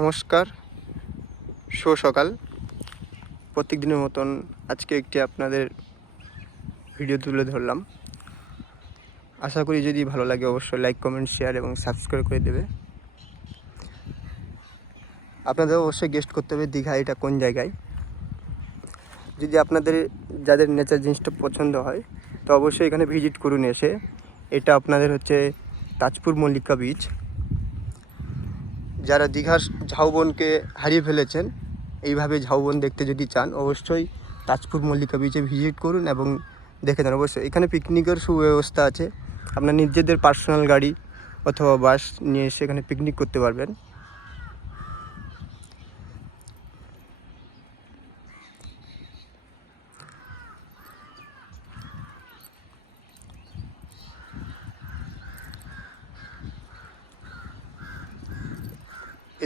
নমস্কার, শুভ সকাল। প্রত্যেক দিনের মতন আজকে একটি আপনাদের ভিডিও তুলে ধরলাম। আশা করি যদি ভালো লাগে অবশ্যই লাইক, কমেন্ট, শেয়ার এবং সাবস্ক্রাইব করে দেবে। আপনাদের অবশ্যই গেস্ট করতে হবে দীঘা এটা কোন জায়গায়। যদি আপনাদের যাদের নেচার জিনিসটা পছন্দ হয় তো অবশ্যই এখানে ভিজিট করুন এসে। এটা আপনাদের হচ্ছে তাজপুর মল্লিকা বিচ। যারা দীঘার ঝাউবনকে হারিয়ে ফেলেছেন, এইভাবে ঝাউবন দেখতে যদি চান অবশ্যই তাজপুর মল্লিকা বিচে ভিজিট করুন এবং দেখে নেন। অবশ্যই এখানে পিকনিকের সুব্যবস্থা আছে। আপনার নিজেদের পার্সোনাল গাড়ি অথবা বাস নিয়ে এসে এখানে পিকনিক করতে পারবেন।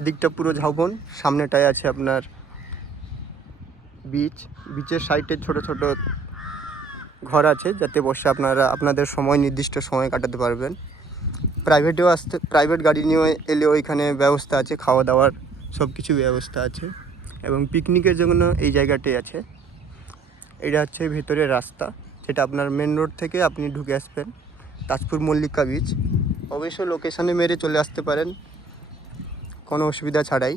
এদিকটা পুরো ঝাউবন, সামনেটায় আছে আপনার বিচ। বিচের সাইডে ছোট ছোট ঘর আছে যাতে বসে আপনারা আপনাদের নির্দিষ্ট সময় কাটাতে পারবেন। প্রাইভেট গাড়ি নিয়ে এলেও এখানে ব্যবস্থা আছে, খাওয়া দাওয়ার সব কিছু ব্যবস্থা আছে এবং পিকনিকের জন্য এই জায়গাটাই আছে। এটা হচ্ছে ভেতরের রাস্তা, যেটা আপনার মেন রোড থেকে আপনি ঢুকে আসবেন তাজপুর মল্লিকা বিচ। অবশ্যই লোকেশানে মেরে চলে আসতে পারেন কোনো অসুবিধা ছাড়াই।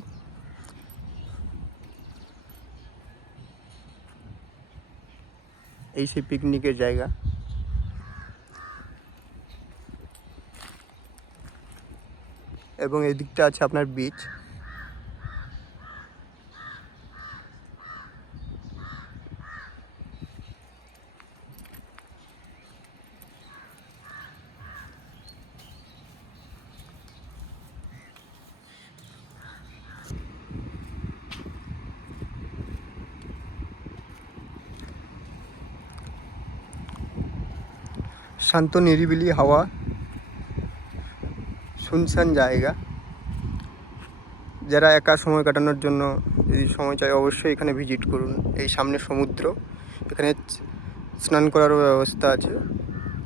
এই সেই পিকনিকের জায়গা। এবং এই দিকটা আছে আপনার বিচ। শান্ত নিরিবিলি হাওয়া, শুনশান জায়গা। যারা একা সময় কাটানোর জন্য যদি সময় চায় অবশ্যই এখানে ভিজিট করুন। এই সামনে সমুদ্র, এখানে স্নান করারও ব্যবস্থা আছে,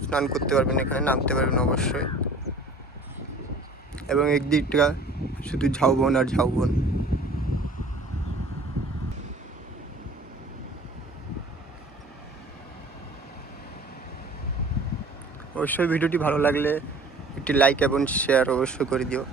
স্নান করতে পারবেন, এখানে নামতে পারবেন অবশ্যই। এবং একদিকটা শুধু ঝাউবন আর ঝাউবন। অবশ্যই ভিডিওটি ভালো লাগলে একটি লাইক এবং শেয়ার অবশ্যই করে দিও।